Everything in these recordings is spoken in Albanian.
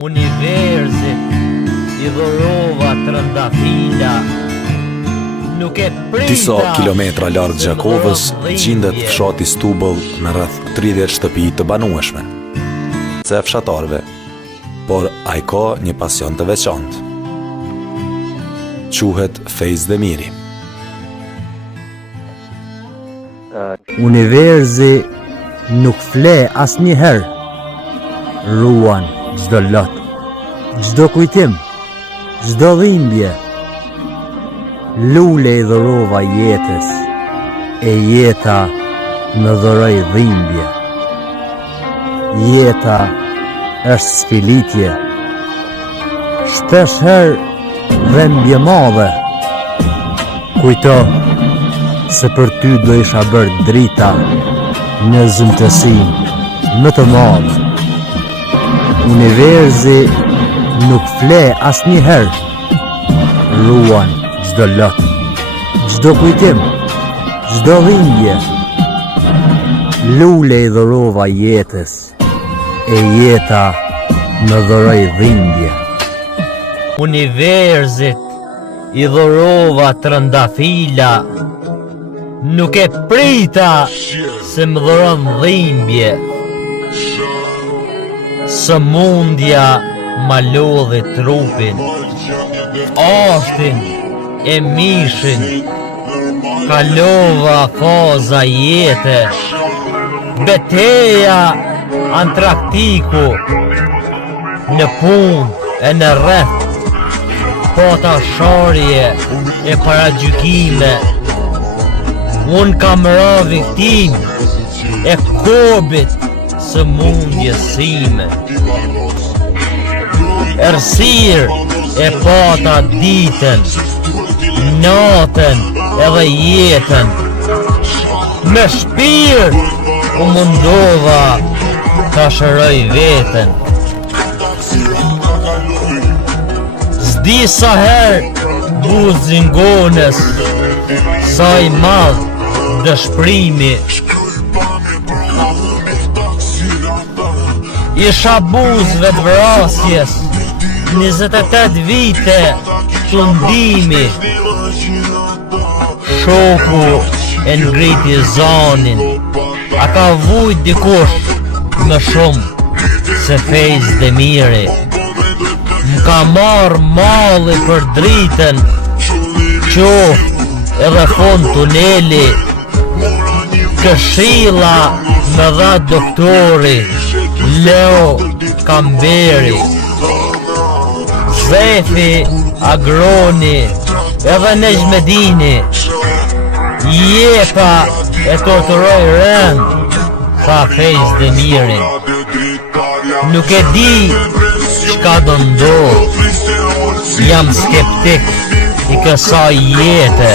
Universit I dhurova trëndafila. Nuk e prita. Disa kilometra larg Gjakovës gjendet fshati Stubull me rreth 30 shtëpi të banueshme. Se fshatarve, por ai ka një pasion të veçantë. Quhet Fejz Demiri. Universi nuk fle asnjëherë. Ruan çdo lot, çdo kujtim, çdo dhimbje. Lule I dhurova jetës, e jeta më dhuroi dhimbje. Jeta është sfilitje, shpesh herë dhembje madhe. Kujto se për ty do isha bërë drita në zymtësim më të madhe. Universi nuk fle asnjëherë. Ruan çdo lot, çdo kujtim, çdo dhimbje. Lule I dhurova jetës, e jeta më dhuroi dhimbje. Universit I dhurova trëndafila. Nuk e prita se më dhuron dhimbje. Sëmundja ma lodhi trupin, ashtin e mishin. Kalova faza jete, beteja antraktiku. Në pun e në rreth, pota sharje e paragjykime. Unë kam ra viktim e kobit sëmundjes sime. Errësirë e pata ditën, natën edhe jetën. Me shpirt u mundova ta shëroj veten. S'di sa herë buzin gonës, sa I madh dëshprimi. Isha buzëve të vrasjes, 28 vite tundimi. Shoku e ngriti zonin. A ka vujt dikush më shumë se Fejz Demiri. M'ka marrë malli për dritën, qoft edhe fund tuneli. Këshilla më dha doktori Leo Kamberi. Zefi Agroni edhe Nejmedini. Jepa e torturoj rënd, tha Fejz Demiri. Nuk e di çka do ndodh. Jam skeptik I kësaj jete.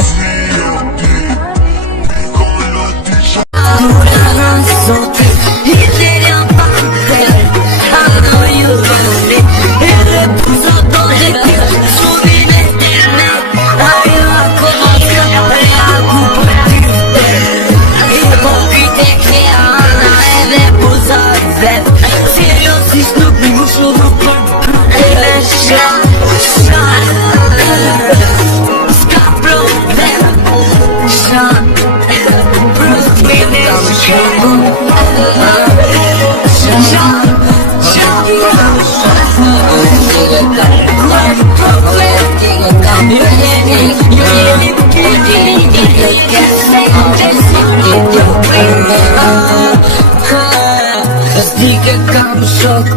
Kam shok,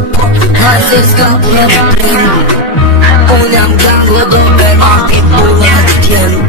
hajse s'ka problem. Unë jam gang, do me ati pullat t'jem.